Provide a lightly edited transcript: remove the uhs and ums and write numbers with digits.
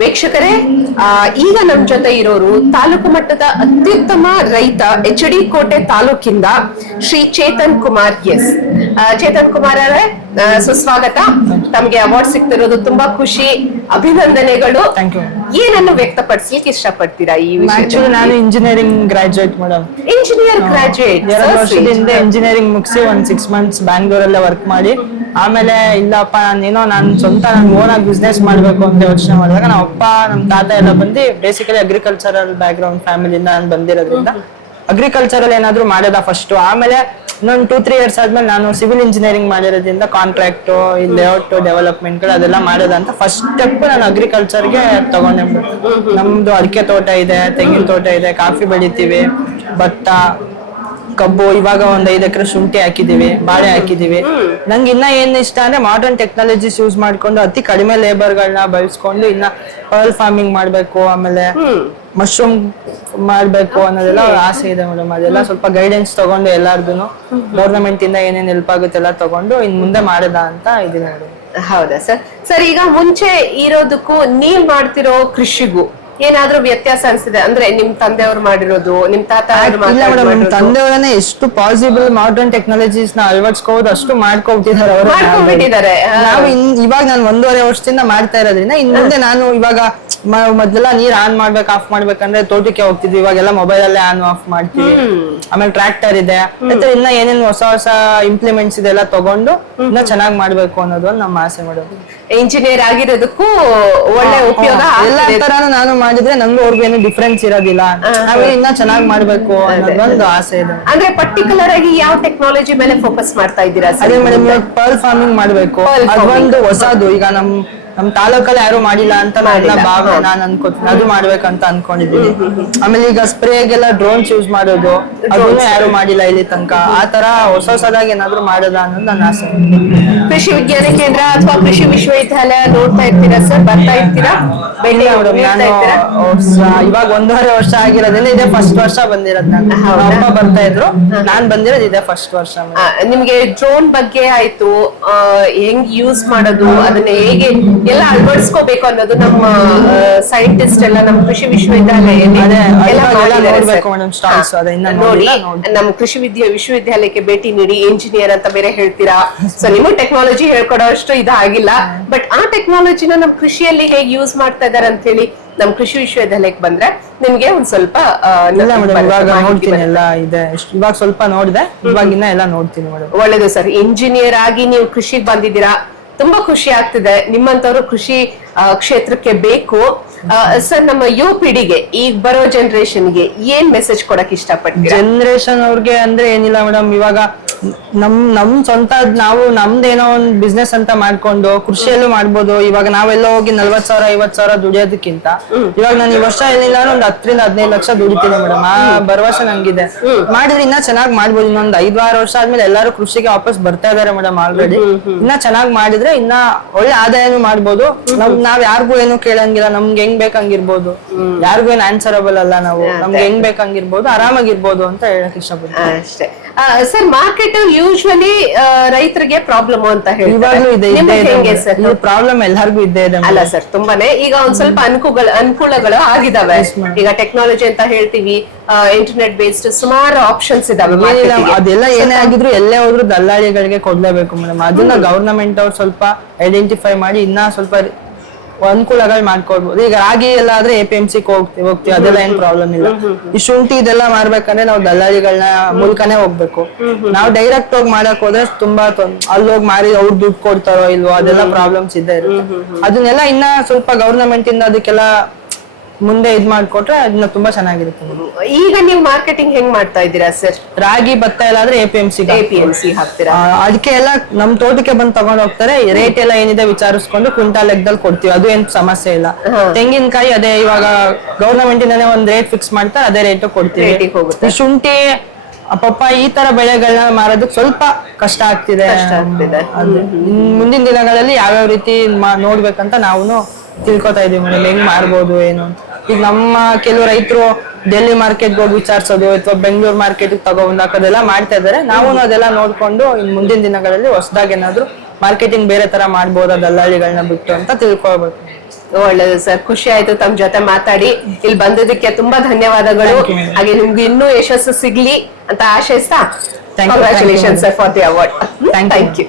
ವೀಕ್ಷಕರೇ, ಈಗ ನಮ್ ಜೊತೆ ಇರೋರು ತಾಲೂಕು ಮಟ್ಟದ ಅತ್ಯುತ್ತಮ ರೈತ ಎಚ್.ಡಿ. ಕೋಟೆ ತಾಲೂಕಿಂದ ಶ್ರೀ ಚೇತನ್ ಕುಮಾರ್ ಎಸ್. ಚೇತನ್ ಕುಮಾರ್ ಅವರೇ, ಸುಸ್ವಾಗತ. ತಮ್ಗೆ ಅವಾರ್ಡ್ ಸಿಗ್ತಿರೋದು ತುಂಬಾ ಖುಷಿ, ಅಭಿನಂದನೆಗಳು. ಏನನ್ನು ವ್ಯಕ್ತಪಡಿಸ್ಲಿಕ್ಕೆ ಇಷ್ಟಪಡ್ತೀರಾ ಈ ವಿಷಯ? ನಾನು engineering graduate madam. Engineer graduate. 2 ವರ್ಷದಿಂದ ಇಂಜಿನಿಯರಿಂಗ್ ಮುಗಿಸಿ ಒಂದ್ 6 months ಬ್ಯಾಂಗ್ಳೂರಲ್ಲೇ ವರ್ಕ್ ಮಾಡಿ, ಆಮೇಲೆ ಇಲ್ಲಪ್ಪ ನಾನು ಸ್ವಂತ ಓನ್ ಆಗಿ ಬಿಸ್ನೆಸ್ ಮಾಡ್ಬೇಕು ಅಂತ ಯೋಚನೆ ಮಾಡಿದಾಗ ನಮ್ಮ ಅಪ್ಪ ನಮ್ಮ ತಾತ ಎಲ್ಲ ಬಂದು ಬೇಸಿಕಲಿ ಅಗ್ರಿಕಲ್ಚರಲ್ ಬ್ಯಾಕ್ ಗ್ರೌಂಡ್ ಫ್ಯಾಮಿಲಿಯಿಂದ ನಾನು ಬಂದಿರೋದ್ರಿಂದ ಅಗ್ರಿಕಲ್ಚರಲ್ ಏನಾದ್ರು ಮಾಡೋದ ಫಸ್ಟ್. ಆಮೇಲೆ ಇನ್ನೊಂದು 2-3 years ಆದ್ಮೇಲೆ ನಾನು ಸಿವಿಲ್ ಇಂಜಿನಿಯರಿಂಗ್ ಮಾಡಿರೋದ್ರಿಂದ ಕಾಂಟ್ರಾಕ್ಟ್, ಈ ಲೇಔಟ್ ಡೆವಲಪ್ಮೆಂಟ್ ಗಳು ಅದೆಲ್ಲ ಮಾಡೋದಂತ ಫಸ್ಟ್ ಸ್ಟೆಪ್ ನಾನು ಅಗ್ರಿಕಲ್ಚರ್ಗೆ ತಗೊಂಡೆ. ನಮ್ದು ಅಡಿಕೆ ತೋಟ ಇದೆ, ತೆಂಗಿನ ತೋಟ ಇದೆ, ಕಾಫಿ ಬೆಳಿತೀವಿ, ಭತ್ತ, ಕಬ್ಬು, ಇವಾಗ ಒಂದ್ 5 ಎಕರೆ ಶುಂಠಿ ಹಾಕಿದೀವಿ, ಬಾಳೆ ಹಾಕಿದೀವಿ. ನಂಗೆ ಇನ್ನ ಏನ್ ಇಷ್ಟ ಅಂದ್ರೆ ಮಾಡರ್ನ್ ಟೆಕ್ನಾಲಜೀಸ್ ಯೂಸ್ ಮಾಡ್ಕೊಂಡು ಅತಿ ಕಡಿಮೆ ಲೇಬರ್ ಗಳನ್ನ ಬಳಸ್ಕೊಂಡು ಇನ್ನ ಪರ್ಲ್ ಫಾರ್ಮಿಂಗ್ ಮಾಡ್ಬೇಕು, ಆಮೇಲೆ ಮಶ್ರೂಮ್ ಮಾಡ್ಬೇಕು ಅನ್ನೋದೆಲ್ಲ ಆಸೆ ಇದೆ ಮೇಡಮ್. ಅದೆಲ್ಲ ಸ್ವಲ್ಪ ಗೈಡೆನ್ಸ್ ತಗೊಂಡು ಎಲ್ಲಾರ್ದು ಗೌರ್ಮೆಂಟ್ ಇಂದ ಏನೇನ್ ಹೆಲ್ಪ್ ಆಗುತ್ತೆ ಎಲ್ಲ ತಗೊಂಡು ಇನ್ ಮುಂದೆ ಮಾಡದ ಅಂತ ಇದೀನಿ ಮೇಡಮ್. ಹೌದಾ ಸರ್? ಸರ್, ಈಗ ಮುಂಚೆ ಇರೋದಕ್ಕೂ ನೀವ್ ಮಾಡ್ತಿರೋ ಕೃಷಿಗೂ ಏನಾದ್ರೂ ವ್ಯತ್ಯಾಸ ಅನ್ಸಿದೆ? ಅಂದ್ರೆ ನಿಮ್ ತಂದೆಯವ್ರು ಮಾಡಿರೋದು, ನಿಮ್ ತಾತ ತಂದೆಯವರನ್ನೇ ಎಷ್ಟು ಪಾಸಿಬಲ್ ಮಾಡರ್ನ್ ಟೆಕ್ನಾಲಜೀಸ್ ನ ಅಳವಡಿಸ್ಕೋಬಹುದು ಅಷ್ಟು ಮಾಡ್ಕೊಬಿಟ್ಟಿದ್ದಾರೆ. ನಾವು ಇವಾಗ ನಾನು 1.5 ವರ್ಷದಿಂದ ಮಾಡ್ತಾ ಇರೋದ್ರಿಂದ ಇನ್ ಮುಂದೆ ನಾನು ಇವಾಗ ಮೊದಲೆಲ್ಲ ನೀರ್ ಆನ್ ಮಾಡ್ಬೇಕು ಆಫ್ ಮಾಡ್ಬೇಕಂದ್ರೆ ತೋಟಕ್ಕೆ ಹೋಗ್ತಿದ್ವಿ, ಇವಾಗೆಲ್ಲ ಮೊಬೈಲ್ ಅಲ್ಲೇ ಆನ್ ಆಫ್ ಮಾಡ್ತೀವಿ. ಆಮೇಲೆ ಟ್ರ್ಯಾಕ್ಟರ್ ಇದೆ, ಮತ್ತೆ ಇನ್ನ ಏನೇನು ಹೊಸ ಇಂಪ್ಲಿಮೆಂಟ್ಸ್ ಇದೆಲ್ಲ ತಗೊಂಡು ಇನ್ನ ಚೆನ್ನಾಗಿ ಮಾಡ್ಬೇಕು ಅನ್ನೋದು ನಮ್ಮ ಆಸೆ ಮಾಡೋದು. ಇಂಜಿನಿಯರ್ ಆಗಿರೋದಕ್ಕೂ ಒಳ್ಳೆ ಉಪಯೋಗ. ಎಲ್ಲಾ ತರಾನು ನಾನು ಮಾಡಿದ್ರೆ ನಮ್ಗೂ ಅವ್ರಿಗೇನು ಡಿಫ್ರೆನ್ಸ್ ಇರೋದಿಲ್ಲ, ನಾವೇ ಇನ್ನ ಚೆನ್ನಾಗಿ ಮಾಡ್ಬೇಕು ಅನ್ನೋದೊಂದು ಆಸೆ ಇದೆ. ಅಂದ್ರೆ ಪರ್ಟಿಕ್ಯುಲರ್ ಆಗಿ ಯಾವ ಟೆಕ್ನಾಲಜಿ ಮೇಲೆ ಫೋಕಸ್ ಮಾಡ್ತಾ ಇದ್ದೀರಾ? ಅದೇ ಮೇಡಮ್, ಪರ್ಲ್ ಫಾರ್ಮಿಂಗ್ ಮಾಡ್ಬೇಕು, ಅದೊಂದು ಹೊಸದು. ಈಗ ನಮ್ ತಾಲೂಕಲ್ಲಿ ಯಾರು ಮಾಡಿಲ್ಲ ಅಂತ ನಾನು ಅನ್ಕೋತೀನಿ, ಅದು ಮಾಡ್ಬೇಕಂತ ಅನ್ಕೊಂಡಿದ್ದೀನಿ. ಆಮೇಲೆ ಈಗ ಸ್ಪ್ರೇಗೆಲ್ಲ ಡ್ರೋನ್ಸ್ ಯೂಸ್ ಮಾಡೋದು, ಅದನ್ನು ಯಾರು ಮಾಡಿಲ್ಲ ಇಲ್ಲಿ ತನಕ. ಆ ತರ ಹೊಸದಾಗಿ ಏನಾದ್ರು ಮಾಡೋದ ಅನ್ನೋದು ನನ್ನ ಆಸೆ. ಕೃಷಿ ವಿಜ್ಞಾನ ಕೇಂದ್ರ ಅಥವಾ ಕೃಷಿ ವಿಶ್ವವಿದ್ಯಾಲಯ ನೋಡ್ತಾ ಇರ್ತೀರಾ ಸರ್? ಬರ್ತಾ ಇರ್ತೀರಾ? ಇವಾಗ 1.5 ವರ್ಷ ಆಗಿರೋದ್ರಿಂದ ಇದೇ ಫಸ್ಟ್ ವರ್ಷ ಬಂದಿರೋದು. ನಾನು ಅಪ್ಪ ಬರ್ತಾ ಇದ್ರು, ನಾನ್ ಬಂದಿರೋದು ಇದೇ ಫಸ್ಟ್ ವರ್ಷ. ನಿಮ್ಗೆ ಡ್ರೋನ್ ಬಗ್ಗೆ ಆಯ್ತು, ಹೆಂಗ್ ಯೂಸ್ ಮಾಡೋದು, ಅದನ್ನ ಹೇಗೆ ಎಲ್ಲ ಅಳವಡಿಸ್ಕೋಬೇಕು ಅನ್ನೋದು ನಮ್ಮ ಸೈಂಟಿಸ್ಟ್ ಎಲ್ಲ ನಮ್ಮ ಕೃಷಿ ವಿಶ್ವವಿದ್ಯಾಲಯದಲ್ಲಿ ನೋಡಿ, ನಮ್ಮ ಕೃಷಿ ವಿಶ್ವವಿದ್ಯಾಲಯಕ್ಕೆ ಭೇಟಿ ನೀಡಿ ಇಂಜಿನಿಯರ್ ಅಂತ ಬೇರೆ ಹೇಳ್ತೀರಾ. ಸೊ ನಿಮಗೆ ಟೆಕ್ನಾಲಜಿ ಹೇಳ್ಕೊಡೋ ಅಷ್ಟು ಇದಾಗಿಲ್ಲ, ಬಟ್ ಆ ಟೆಕ್ನಾಲಜಿನ ನಮ್ ಕೃಷಿಯಲ್ಲಿ ಹೇಗೆ ಯೂಸ್ ಮಾಡ್ತಾ ಇದಾರೆ ಅಂತ ಹೇಳಿ ನಮ್ ಕೃಷಿ ವಿಶ್ವವಿದ್ಯಾಲಯಕ್ಕೆ ಬಂದ್ರೆ ನಿಮ್ಗೆ ಒಂದ್ ಸ್ವಲ್ಪ ನೋಡ್ತೀನಿ ಎಲ್ಲ ಇದೆ. ಇವಾಗ ಸ್ವಲ್ಪ ನೋಡಿದೆ, ಇವಾಗಿನ್ನ ಎಲ್ಲ ನೋಡ್ತೀನಿ ಮೇಡಮ್. ಒಳ್ಳೇದು ಸರ್. ಇಂಜಿನಿಯರ್ ಆಗಿ ನೀವು ಕೃಷಿಗೆ ಬಂದಿದ್ದೀರಾ, ತುಂಬಾ ಖುಷಿ ಆಗ್ತಿದೆ. ನಿಮ್ಮಂತವ್ರು ಕೃಷಿ ಕ್ಷೇತ್ರಕ್ಕೆ ಬೇಕು. ಸರ್, ನಮ್ಮ ಯುವ ಪೀಳಿಗೆ, ಈಗ ಬರೋ ಜನರೇಷನ್ಗೆ ಏನ್ ಮೆಸೇಜ್ ಕೊಡಕ್ ಇಷ್ಟಪಡ್ತೀರಾ? ಜನರೇಷನ್ ಅವ್ರಿಗೆ ಅಂದ್ರೆ ಏನಿಲ್ಲ ಮೇಡಮ್, ಇವಾಗ ನಮ್ ಸ್ವಂತ ನಾವು ನಮ್ದೇನೋ ಒಂದ್ ಬಿಸ್ನೆಸ್ ಅಂತ ಮಾಡ್ಕೊಂಡು ಕೃಷಿಯಲ್ಲೂ ಮಾಡ್ಬೋದು. ಇವಾಗ ನಾವೆಲ್ಲ ಹೋಗಿ 40,000 50,000 ದುಡಿಯೋದಕ್ಕಿಂತ ಇವಾಗ ನಾನು ಈ ವರ್ಷ ಏನಿಲ್ಲ ಒಂದ್ 10-15 ಲಕ್ಷ ದುಡಿತೀನಿ ಮೇಡಮ್. ಆ ಭರವಸೆ ನಂಗಿದೆ. ಮಾಡಿದ್ರೆ ಇನ್ನ ಚೆನ್ನಾಗಿ ಮಾಡ್ಬೋದು. ಇನ್ನೊಂದ್ 5-6 ವರ್ಷ ಆದ್ಮೇಲೆ ಎಲ್ಲಾರು ಕೃಷಿಗೆ ವಾಪಸ್ ಬರ್ತಾ ಇದಾರೆ ಮೇಡಮ್ ಆಲ್ರೆಡಿ. ಇನ್ನ ಚೆನ್ನಾಗಿ ಮಾಡಿದ್ರೆ ಇನ್ನ ಒಳ್ಳೆ ಆದಾಯನೂ ಮಾಡ್ಬೋದು. ನಾವ್ ಯಾರಿಗೂ ಏನು ಕೇಳಂಗಿಲ್ಲ, ನಮ್ಗೆ ಹೆಂಗ್ ಬೇಕಂಗಿರ್ಬೋದು, ಯಾರಿಗೂ ಏನ್ ಆನ್ಸರಬಲ್ ಅಲ್ಲ. ನಾವು ನಮ್ಗೆ ಹೆಂಗ್ ಬೇಕಂಗಿರ್ಬೋದು, ಆರಾಮಾಗಿರ್ಬೋದು ಅಂತ ಹೇಳಕ್ ಇಷ್ಟಪಡ್ತೀನಿ ಅಷ್ಟೇ. ಸರ್, ಮಾರ್ಕೆಟ್ ಯೂಶುವಲಿ ರೈತರಿಗೆ ಪ್ರಾಬ್ಲಮ್ ಅಂತ ಇವಾಗ್ಲೂ ಇದೆ. ಪ್ರಾಬ್ಲಮ್ ಎಲ್ಲರಿಗೂ ಇದ್ದೇ ಇದೆ ಅಲ್ಲ ಸರ್? ತುಂಬಾನೇ ಈಗ ಒಂದ್ ಸ್ವಲ್ಪ ಅನುಕೂಲಗಳು ಆಗಿದಾವೆ. ಈಗ ಟೆಕ್ನಾಲಜಿ ಅಂತ ಹೇಳ್ತೀವಿ, ಇಂಟರ್ನೆಟ್ ಬೇಸ್ಡ್ ಸುಮಾರು ಆಪ್ಷನ್ಸ್ ಇದಾವೆ. ಅದೆಲ್ಲ ಏನೇ ಆಗಿದ್ರು ಎಲ್ಲೇ ಹೋದ್ರು ದಲ್ಲಾಳಿಗಳಿಗೆ ಕೊಡ್ಲೇಬೇಕು ಮೇಡಮ್. ಅದನ್ನ ಗವರ್ನಮೆಂಟ್ ಅವ್ರು ಸ್ವಲ್ಪ ಐಡೆಂಟಿಫೈ ಮಾಡಿ ಇನ್ನ ಸ್ವಲ್ಪ ಅನುಕೂಲಗಳು ಮಾಡ್ಕೊಡ್ಬೋದು. ಈಗ ರಾಗಿ ಎಲ್ಲ ಆದ್ರೆ APMC ಹೋಗ್ತೀವಿ, ಅದೆಲ್ಲ ಏನ್ ಪ್ರಾಬ್ಲಮ್ ಇಲ್ಲ. ಈ ಶುಂಠಿ ಇದೆಲ್ಲ ಮಾಡ್ಬೇಕಂದ್ರೆ ನಾವು ದಲ್ಲಾಳಿಗಳನ್ನ ಮೂಲಕನೇ ಹೋಗ್ಬೇಕು. ನಾವು ಡೈರೆಕ್ಟ್ ಹೋಗಿ ಮಾಡಕ್ ಹೋದ್ರೆ ತುಂಬಾ ಅಲ್ಲಿ ಹೋಗಿ ಮಾರಿ ಅವ್ರು ದುಡ್ಡು ಕೊಡ್ತಾರೋ ಇಲ್ವೋ, ಅದೆಲ್ಲ ಪ್ರಾಬ್ಲಮ್ಸ್ ಇದ್ದೇ ಇರುತ್ತೆ. ಅದನ್ನೆಲ್ಲ ಇನ್ನ ಸ್ವಲ್ಪ ಗವರ್ನಮೆಂಟ್ ಇಂದ ಅದಕ್ಕೆಲ್ಲ ಮುಂದೆ ಇದ್ ಮಾಡ್ಕೊಟ್ರೆ ಅದನ್ನ ತುಂಬಾ ಚೆನ್ನಾಗಿರುತ್ತೆ. ಈಗ ನೀವು ಮಾರ್ಕೆಟಿಂಗ್ ಹೆಂಗ್ ಮಾಡ್ತಾ ಇದ್ದೀರಾ ಸರ್? ರಾಗಿ ಭತ್ತ ಎಲ್ಲ ಆದ್ರೆ APMC ಹಾಕ್ತೀರಾ? ಅದಕ್ಕೆ ಎಲ್ಲ ನಮ್ ತೋಟಕ್ಕೆ ಬಂದು ತಗೊಂಡ್ ಹೋಗ್ತಾರೆ. ರೇಟ್ ಎಲ್ಲ ಏನಿದೆ ವಿಚಾರಿಸ್ಕೊಂಡು ಕ್ವಿಂಟಾಲ್ ಲೆಕ್ಕದಲ್ಲಿ ಕೊಡ್ತೀವಿ, ಅದು ಏನ್ ಸಮಸ್ಯೆ ಇಲ್ಲ. ತೆಂಗಿನಕಾಯಿ ಅದೇ ಇವಾಗ ಗವರ್ನಮೆಂಟ್ ಇಂದಾನೆ ಒಂದ್ ರೇಟ್ ಫಿಕ್ಸ್ ಮಾಡ್ತಾರೆ, ಅದೇ ರೇಟ್ ಕೊಡ್ತೀವಿ. ಶುಂಠಿ, ಪಪ್ಪಾಯಿ ಈ ತರ ಬೆಳೆಗಳನ್ನ ಮಾರೋದಕ್ಕೆ ಸ್ವಲ್ಪ ಕಷ್ಟ ಆಗ್ತಿದೆ. ಮುಂದಿನ ದಿನಗಳಲ್ಲಿ ಯಾವ್ಯಾವ ರೀತಿ ನೋಡ್ಬೇಕಂತ ನಾವು ತಿಳ್ಕೊತಾ ಇದೀವಿ ಮೇಡಮ್, ಹೆಂಗ್ ಮಾರ್ಬೋದು ಏನು. ಈಗ ನಮ್ಮ ಕೆಲವು ರೈತರು ಡೆಲ್ಲಿ ಮಾರ್ಕೆಟ್ಗೆ ಹೋಗಿ ವಿಚಾರಿಸೋದು ಅಥವಾ ಬೆಂಗಳೂರು ಮಾರ್ಕೆಟ್ ತಗೊಂಡ್ ಹಾಕೋದೆಲ್ಲ ಮಾಡ್ತಾ ಇದಾರೆ. ನಾವು ಅದೆಲ್ಲ ನೋಡ್ಕೊಂಡು ಇನ್ ಮುಂದಿನ ದಿನಗಳಲ್ಲಿ ಹೊಸದಾಗಿ ಏನಾದ್ರು ಮಾರ್ಕೆಟಿಂಗ್ ಬೇರೆ ತರ ಮಾಡ್ಬೋದಾ ದಲ್ಲಾಳಿಗಳನ್ನ ಬಿಟ್ಟು ಅಂತ ತಿಳ್ಕೊಳ್ಬೇಕು. ಒಳ್ಳೇದು ಸರ್, ಖುಷಿ ಆಯ್ತು ತಮ್ಮ ಜೊತೆ ಮಾತಾಡಿ. ಇಲ್ಲಿ ಬಂದಿದ್ದಕ್ಕೆ ತುಂಬಾ ಧನ್ಯವಾದಗಳು. Thank you. ಹಾಗೆ ನಿಮ್ಗೆ ಇನ್ನೂ ಯಶಸ್ಸು ಸಿಗ್ಲಿ ಅಂತ ಆಶಯಿಸ್ತಾ Thank you. Congratulation sir for the award. Thank you. Thank you.